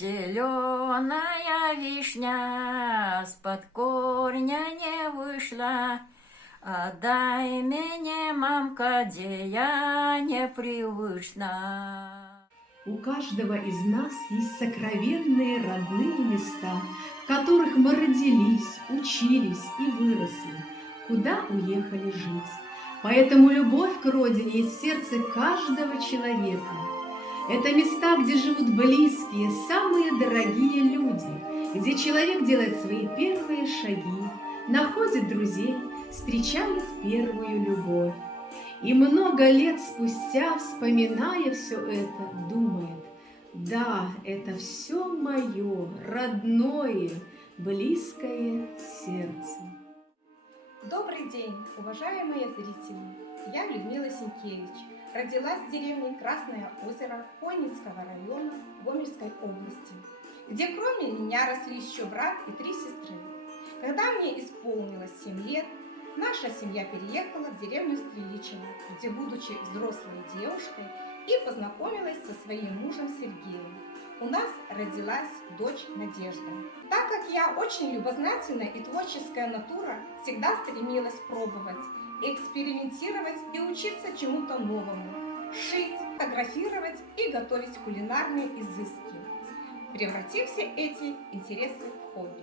Зеленая вишня с-под корня не вышла, отдай мне, мамка, где я непривычна. У каждого из нас есть сокровенные родные места, в которых мы родились, учились и выросли, куда уехали жить. Поэтому любовь к родине есть в сердце каждого человека. Это места, где живут близкие, самые дорогие люди, где человек делает свои первые шаги, находит друзей, встречает первую любовь. И много лет спустя, вспоминая все это, думает: да, это все мое родное, близкое сердце. Добрый день, уважаемые зрители! Я Людмила Сенкевич. Родилась в деревне Красное озеро Хойницкого района Гомельской области, где кроме меня росли еще брат и 3 сестры. Когда мне исполнилось 7 лет, наша семья переехала в деревню Стреличино, где, будучи взрослой девушкой, и познакомилась со своим мужем Сергеем. У нас родилась дочь Надежда. Так как я очень любознательная и творческая натура, всегда стремилась пробовать, экспериментировать и учиться чему-то новому, шить, фотографировать и готовить кулинарные изыски, превратив все эти интересы в хобби.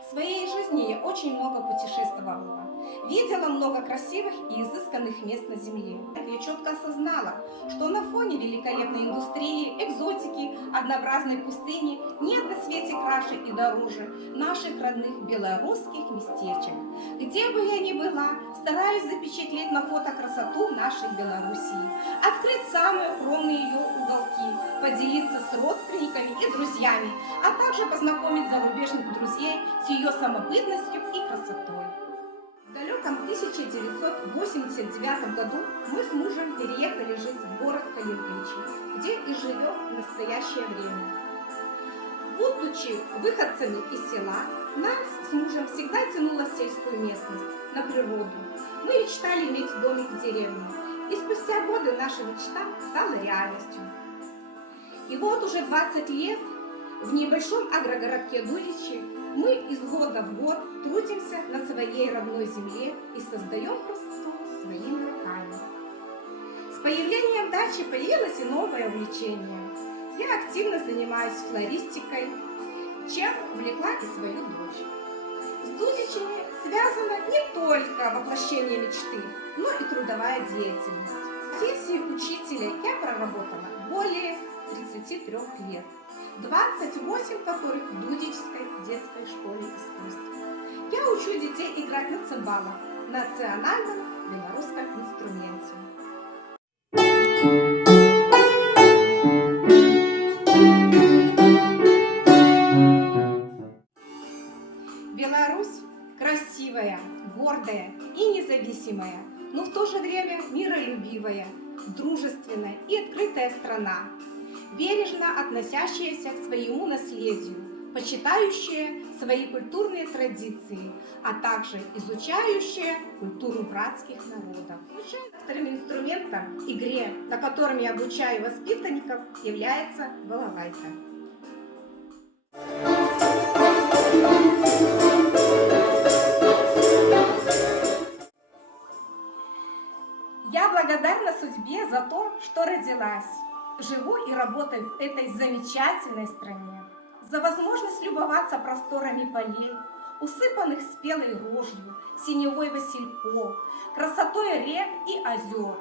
В своей жизни я очень много путешествовала, видела много красивых и изысканных мест на земле. Я четко осознала, что на фоне великолепной индустрии, экзотики, однообразной пустыни нет на свете краше и дороже наших родных белорусских местечек. Где бы я ни была, стараюсь запечатлеть на фото красоту нашей Белоруссии, открыть самые укромные ее уголки, поделиться с родственниками и друзьями, а также познакомить зарубежных друзей с ее самобытностью и красотой. В далеком 1989 году мы с мужем переехали жить в город Калинковичи, где и живем в настоящее время. Будучи выходцами из села, нас с мужем всегда тянуло в сельскую местность, на природу. Мы мечтали иметь домик в деревне, и спустя годы наша мечта стала реальностью. И вот уже 20 лет в небольшом агрогородке Дуричи мы из года в год трудимся на своей родной земле и создаем красоту своими руками. С появлением дачи появилось и новое увлечение. Я активно занимаюсь флористикой, чем увлекла и свою дочь. С Дудичами связано не только воплощение мечты, но и трудовая деятельность. В профессии учителя я проработала более 33 лет, 28 которых в Дудичской детской школе искусств. Я учу детей играть на цимбалах, национальном белорусском инструменте. Беларусь красивая, гордая и независимая, но в то же время миролюбивая, дружественная и открытая страна, бережно относящаяся к своему наследию, почитающая свои культурные традиции, а также изучающая культуру братских народов. Вторым инструментом в игре, на котором я обучаю воспитанников, является балалайка. Я благодарна судьбе за то, что родилась, живу и работаю в этой замечательной стране, за возможность любоваться просторами полей, усыпанных спелой рожью, синевой васильков, красотой рек и озер,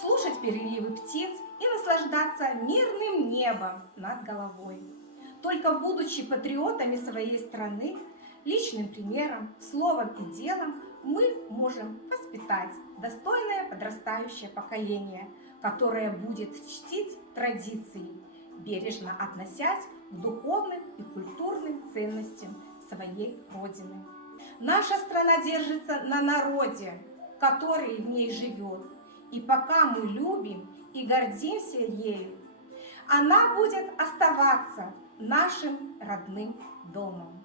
слушать переливы птиц и наслаждаться мирным небом над головой. Только будучи патриотами своей страны, личным примером, словом и делом мы можем воспитать достойное подрастающее поколение, которое будет чтить традиции, бережно относясь к духовным и культурным ценностям своей Родины. Наша страна держится на народе, который в ней живет, и пока мы любим и гордимся ею, она будет оставаться нашим родным домом.